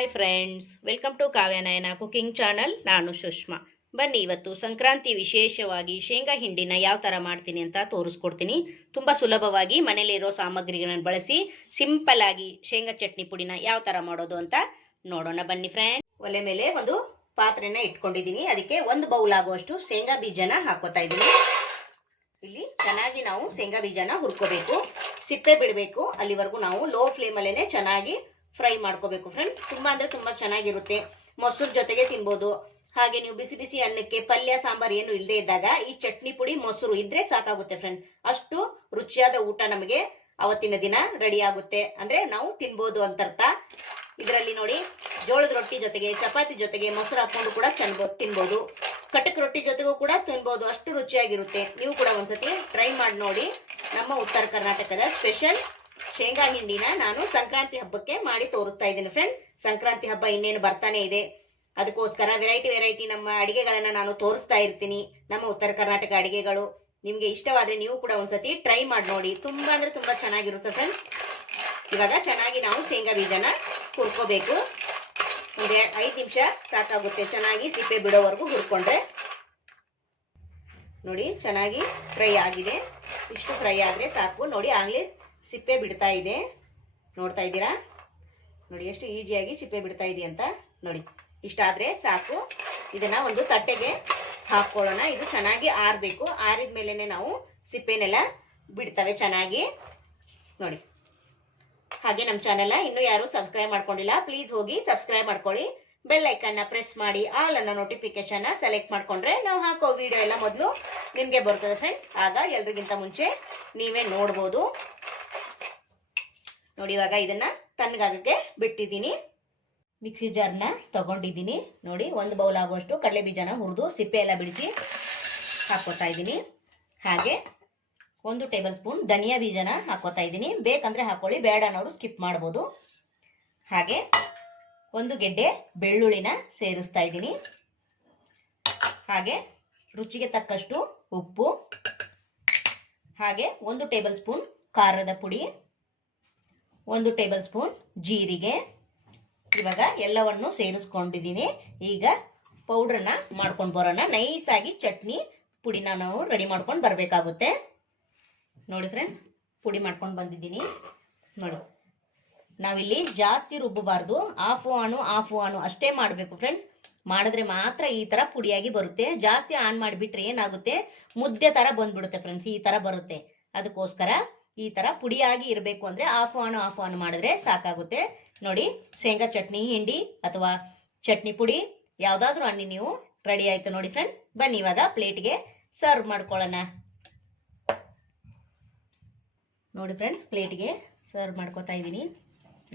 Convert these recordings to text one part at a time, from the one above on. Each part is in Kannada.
Hi friends welcome to Kavyanayana cooking channel ನಾನು ಸುಷ್ಮಾ. ಬನ್ನಿ, ಇವತ್ತು ಸಂಕ್ರಾಂತಿ ವಿಶೇಷವಾಗಿ ಶೇಂಗಾ ಹಿಂಡಿನ ಯಾವ ಥರ ಮಾಡ್ತೀನಿ ಅಂತ ತೋರಿಸ್ಕೊಡ್ತೀನಿ. ತುಂಬ ಸುಲಭವಾಗಿ ಮನೇಲಿರೋ ಸಾಮಗ್ರಿಗಳನ್ನು ಬಳಸಿ ಸಿಂಪಲ್ ಆಗಿ ಶೇಂಗಾ ಚಟ್ನಿ ಪುಡಿನ ಯಾವ ಥರ ಮಾಡೋದು ಅಂತ ನೋಡೋಣ. ಬನ್ನಿ ಫ್ರೆಂಡ್ ಒಲೆ ಮೇಲೆ ಒಂದು ಪಾತ್ರೆನ ಇಟ್ಕೊಂಡಿದ್ದೀನಿ. ಅದಕ್ಕೆ ಒಂದು ಬೌಲ್ ಆಗುವಷ್ಟು ಶೇಂಗಾ ಬೀಜನ ಹಾಕೋತಾ ಇದ್ದೀನಿ. ಇಲ್ಲಿ ಚೆನ್ನಾಗಿ ನಾವು ಶೇಂಗಾ ಬೀಜನ ಹುರ್ಕೋಬೇಕು. ಸಿಪ್ಪೆ ಬಿಡಬೇಕು. ಅಲ್ಲಿವರೆಗೂ ನಾವು ಲೋ ಫ್ಲೇಮಲ್ಲೇ ಚೆನ್ನಾಗಿ ಫ್ರೈ ಮಾಡ್ಕೋಬೇಕು ಫ್ರೆಂಡ್ ತುಂಬಾ ಅಂದ್ರೆ ತುಂಬಾ ಚೆನ್ನಾಗಿರುತ್ತೆ. ಮೊಸರು ಜೊತೆಗೆ ತಿನ್ಬೋದು. ಹಾಗೆ ನೀವು ಬಿಸಿ ಬಿಸಿ ಅನ್ನಕ್ಕೆ ಪಲ್ಯ, ಸಾಂಬಾರ್ ಏನು ಇಲ್ಲದೆ ಇದ್ದಾಗ ಈ ಚಟ್ನಿ ಪುಡಿ, ಮೊಸರು ಇದ್ರೆ ಸಾಕಾಗುತ್ತೆ ಫ್ರೆಂಡ್ ಅಷ್ಟು ರುಚಿಯಾದ ಊಟ ನಮಗೆ ಅವತ್ತಿನ ದಿನ ರೆಡಿ ಆಗುತ್ತೆ. ಅಂದ್ರೆ ನಾವು ತಿನ್ಬೋದು ಅಂತ ಅರ್ಥ ಇದರಲ್ಲಿ ನೋಡಿ, ಜೋಳದ ರೊಟ್ಟಿ ಜೊತೆಗೆ, ಚಪಾತಿ ಜೊತೆಗೆ ಮೊಸರು ಹಾಕೊಂಡು ಕೂಡ ತಿನ್ಬೋದು. ಕಟಕ್ ರೊಟ್ಟಿ ಜೊತೆಗೂ ಕೂಡ ತಿನ್ಬೋದು. ಅಷ್ಟು ರುಚಿಯಾಗಿರುತ್ತೆ. ನೀವು ಕೂಡ ಒಂದ್ಸತಿ ಟ್ರೈ ಮಾಡಿ ನೋಡಿ. ನಮ್ಮ ಉತ್ತರ ಕರ್ನಾಟಕದ ಸ್ಪೆಷಲ್ ಶೇಂಗಾ ಹಿಂಡಿನ ನಾನು ಸಂಕ್ರಾಂತಿ ಹಬ್ಬಕ್ಕೆ ಮಾಡಿ ತೋರಿಸ್ತಾ ಇದ್ದೀನಿ ಫ್ರೆಂಡ್ ಸಂಕ್ರಾಂತಿ ಹಬ್ಬ ಇನ್ನೇನು ಬರ್ತಾನೆ ಇದೆ. ಅದಕ್ಕೋಸ್ಕರ ವೆರೈಟಿ ವೆರೈಟಿ ನಮ್ಮ ಅಡಿಗೆಗಳನ್ನ ನಾನು ತೋರಿಸ್ತಾ ಇರ್ತೀನಿ. ನಮ್ಮ ಉತ್ತರ ಕರ್ನಾಟಕ ಅಡಿಗೆಗಳು. ನಿಮ್ಗೆ ಇಷ್ಟವಾದ್ರೆ ನೀವು ಕೂಡ ಒಂದ್ಸತಿ ಟ್ರೈ ಮಾಡಿ ನೋಡಿ. ತುಂಬಾ ಅಂದ್ರೆ ತುಂಬಾ ಚೆನ್ನಾಗಿರುತ್ತೆ ಫ್ರೆಂಡ್ ಇವಾಗ ಚೆನ್ನಾಗಿ ನಾವು ಶೇಂಗಾ ಬೀಜನ ಹುರ್ಕೋಬೇಕು. ಒಂದು ಐದು ನಿಮಿಷ ಸಾಕಾಗುತ್ತೆ. ಚೆನ್ನಾಗಿ ಸಿಪ್ಪೆ ಬಿಡೋವರೆಗೂ ಹುರ್ಕೊಂಡ್ರೆ. ನೋಡಿ, ಚೆನ್ನಾಗಿ ಫ್ರೈ ಆಗಿದೆ. ಇಷ್ಟು ಫ್ರೈ ಆದರೆ ಸಾಕು. ನೋಡಿ, ಆಗಲೇ ಸಿಪ್ಪೆ ಬಿಡ್ತಾ ಇದೆ. ನೋಡ್ತಾ ಇದ್ದೀರಾ? ನೋಡಿ, ಎಷ್ಟು ಈಜಿಯಾಗಿ ಸಿಪ್ಪೆ ಬಿಡ್ತಾ ಇದೆ ಅಂತ ನೋಡಿ. ಇಷ್ಟಾದರೆ ಸಾಕು. ಇದನ್ನ ಒಂದು ತಟ್ಟೆಗೆ ಹಾಕ್ಕೊಳ್ಳೋಣ ಇದು ಚೆನ್ನಾಗಿ ಆರಬೇಕು. ಆರಿದ ಮೇಲೇ ನಾವು ಸಿಪ್ಪೆನೆಲ್ಲ ಬಿಡ್ತವೆ ಚೆನ್ನಾಗಿ. ನೋಡಿ. ಹಾಗೆ ನಮ್ಮ ಚಾನೆಲ್ ಇನ್ನೂ ಯಾರು ಸಬ್ಸ್ಕ್ರೈಬ್ ಮಾಡ್ಕೊಂಡಿಲ್ಲ, ಪ್ಲೀಸ್ ಹೋಗಿ ಸಬ್ಸ್ಕ್ರೈಬ್ ಮಾಡ್ಕೊಳ್ಳಿ. ಬೆಲ್ ಐಕನ್ನ ಪ್ರೆಸ್ ಮಾಡಿ, ಆಲ್ ಅನ್ನೋ ನೋಟಿಫಿಕೇಶನ್ ಸೆಲೆಕ್ಟ್ ಮಾಡ್ಕೊಂಡ್ರೆ ನಾವು ಹಾಕೋ ವಿಡಿಯೋ ಎಲ್ಲ ಮೊದಲು ನಿಮಗೆ ಬರ್ತದೆ ಫ್ರೆಂಡ್ಸ್ ಆಗ ಎಲ್ರಿಗಿಂತ ಮುಂಚೆ ನೀವೇ ನೋಡ್ಬೋದು. ನೋಡಿ, ಇವಾಗ ಇದನ್ನ ತಣ್ಣಗಾಗಕ್ಕೆ ಬಿಟ್ಟಿದ್ದೀನಿ. ಮಿಕ್ಸಿ ಜಾರ್ನ ತಗೊಂಡಿದ್ದೀನಿ. ನೋಡಿ, ಒಂದು ಬೌಲ್ ಆಗುವಷ್ಟು ಕಡಲೆ ಬೀಜನ ಹುರಿದು ಸಿಪ್ಪೆ ಎಲ್ಲ ಬಿಡಿಸಿ ಹಾಕೋತಾ ಇದ್ದೀನಿ. ಹಾಗೆ ಒಂದು ಟೇಬಲ್ ಸ್ಪೂನ್ ಧನಿಯಾ ಬೀಜನ ಹಾಕೋತಾ ಇದ್ದೀನಿ. ಬೇಕಂದ್ರೆ ಹಾಕೊಳ್ಳಿ, ಬೇಡ ಅನ್ನೋರು ಸ್ಕಿಪ್ ಮಾಡ್ಬೋದು. ಹಾಗೆ ಒಂದು ಗೆಡ್ಡೆ ಬೆಳ್ಳುಳ್ಳಿನ ಸೇರಿಸ್ತಾ ಇದ್ದೀನಿ. ಹಾಗೆ ರುಚಿಗೆ ತಕ್ಕಷ್ಟು ಉಪ್ಪು. ಹಾಗೆ ಒಂದು ಟೇಬಲ್ ಸ್ಪೂನ್ ಖಾರದ ಪುಡಿ. ಒಂದು ಟೇಬಲ್ ಸ್ಪೂನ್ ಜೀರಿಗೆ. ಇವಾಗ ಎಲ್ಲವನ್ನು ಸೇರಿಸ್ಕೊಂಡಿದ್ದೀನಿ. ಈಗ ಪೌಡ್ರನ್ನ ಮಾಡ್ಕೊಂಡು ಬರೋಣ. ನೈಸಾಗಿ ಚಟ್ನಿ, ಪುಡಿನ ನಾವು ರೆಡಿ ಮಾಡ್ಕೊಂಡು ಬರಬೇಕಾಗುತ್ತೆ. ನೋಡಿ ಫ್ರೆಂಡ್ಸ್ ಪುಡಿ ಮಾಡ್ಕೊಂಡು ಬಂದಿದ್ದೀನಿ. ನೋಡಿ, ನಾವಿಲ್ಲಿ ಜಾಸ್ತಿ ರುಬ್ಬಬಾರ್ದು. ಆಫು ಆನು ಆಫು ಆನು ಅಷ್ಟೇ ಮಾಡಬೇಕು ಫ್ರೆಂಡ್ಸ್ ಮಾಡಿದ್ರೆ ಮಾತ್ರ ಈ ಥರ ಪುಡಿಯಾಗಿ ಬರುತ್ತೆ. ಜಾಸ್ತಿ ಆನ್ ಮಾಡಿಬಿಟ್ರೆ ಏನಾಗುತ್ತೆ? ಮುದ್ದೆ ಥರ ಬಂದ್ಬಿಡುತ್ತೆ ಫ್ರೆಂಡ್ಸ್ ಈ ಥರ ಬರುತ್ತೆ. ಅದಕ್ಕೋಸ್ಕರ ಈ ಥರ ಪುಡಿಯಾಗಿ ಇರಬೇಕು ಅಂದರೆ ಆಫ್ ಆನ್ ಆಫ್ ಆನ್ ಮಾಡಿದ್ರೆ ಸಾಕಾಗುತ್ತೆ. ನೋಡಿ, ಶೇಂಗಾ ಚಟ್ನಿ, ಹಿಂಡಿ ಅಥವಾ ಚಟ್ನಿ ಪುಡಿ, ಯಾವುದಾದ್ರೂ ಅನ್ನಿ ನೀವು ರೆಡಿ ಆಯ್ತು ನೋಡಿ ಫ್ರೆಂಡ್ ಬನ್ನಿ ಇವಾಗ ಪ್ಲೇಟ್ಗೆ ಸರ್ವ್ ಮಾಡ್ಕೊಳ್ಳೋಣ. ನೋಡಿ ಫ್ರೆಂಡ್ಸ್ ಪ್ಲೇಟ್ಗೆ ಸರ್ವ್ ಮಾಡ್ಕೊತಾ ಇದ್ದೀನಿ.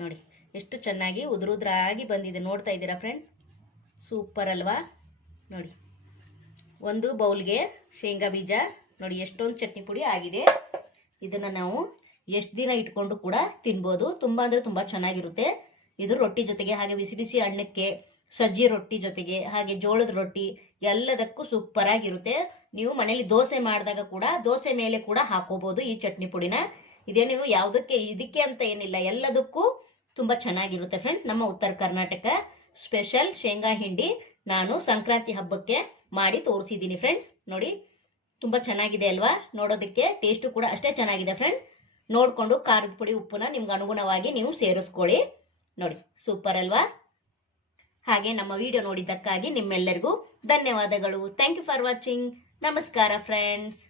ನೋಡಿ, ಎಷ್ಟು ಚೆನ್ನಾಗಿ ಉದುರುದ್ರಾಗಿ ಬಂದಿದೆ. ನೋಡ್ತಾ ಇದ್ದೀರಾ ಫ್ರೆಂಡ್ ಸೂಪರ್ ಅಲ್ವಾ? ನೋಡಿ, ಒಂದು ಬೌಲ್ಗೆ ಶೇಂಗಾ ಬೀಜ. ನೋಡಿ, ಎಷ್ಟೊಂದು ಚಟ್ನಿ ಪುಡಿ ಆಗಿದೆ. ಇದನ್ನು ನಾವು ಎಷ್ಟು ದಿನ ಇಟ್ಕೊಂಡು ಕೂಡ ತಿನ್ಬೋದು. ತುಂಬ ಅಂದ್ರೆ ತುಂಬ ಚೆನ್ನಾಗಿರುತ್ತೆ. ಇದು ರೊಟ್ಟಿ ಜೊತೆಗೆ ಹಾಗೆ ಬಿಸಿ ಬಿಸಿ ಅನ್ನಕ್ಕೆ ಸಜ್ಜಿ ರೊಟ್ಟಿ ಜೊತೆಗೆ ಹಾಗೆ ಜೋಳದ ರೊಟ್ಟಿ ಎಲ್ಲದಕ್ಕೂ ಸೂಪರ್ ಆಗಿರುತ್ತೆ. ನೀವು ಮನೇಲಿ ದೋಸೆ ಮಾಡಿದಾಗ ಕೂಡ ದೋಸೆ ಮೇಲೆ ಕೂಡ ಹಾಕೋಬಹುದು ಈ ಚಟ್ನಿ ಪುಡಿನ. ಇದೇ ನೀವು ಯಾವುದಕ್ಕೆ ಇದಕ್ಕೆ ಅಂತ ಏನಿಲ್ಲ, ಎಲ್ಲದಕ್ಕೂ ತುಂಬಾ ಚೆನ್ನಾಗಿರುತ್ತೆ ಫ್ರೆಂಡ್ ನಮ್ಮ ಉತ್ತರ ಕರ್ನಾಟಕ ಸ್ಪೆಷಲ್ ಶೇಂಗಾ ಹಿಂಡಿ ನಾನು ಸಂಕ್ರಾಂತಿ ಹಬ್ಬಕ್ಕೆ ಮಾಡಿ ತೋರಿಸಿದ್ದೀನಿ ಫ್ರೆಂಡ್ಸ್ ನೋಡಿ ತುಂಬ ಚೆನ್ನಾಗಿದೆ ಅಲ್ವಾ? ನೋಡೋದಕ್ಕೆ ಟೇಸ್ಟು ಕೂಡ ಅಷ್ಟೇ ಚೆನ್ನಾಗಿದೆ ಫ್ರೆಂಡ್ ನೋಡಿಕೊಂಡು ಖಾರದ ಪುಡಿ, ಉಪ್ಪನ್ನ ನಿಮ್ಗೆ ಅನುಗುಣವಾಗಿ ನೀವು ಸೇರಿಸ್ಕೊಳ್ಳಿ. ನೋಡಿ ಸೂಪರ್ ಅಲ್ವಾ? ಹಾಗೆ ನಮ್ಮ ವಿಡಿಯೋ ನೋಡಿದ್ದಕ್ಕಾಗಿ ನಿಮ್ಮೆಲ್ಲರಿಗೂ ಧನ್ಯವಾದಗಳು. ಥ್ಯಾಂಕ್ ಯು ಫಾರ್ ವಾಚಿಂಗ್ ನಮಸ್ಕಾರ ಫ್ರೆಂಡ್ಸ್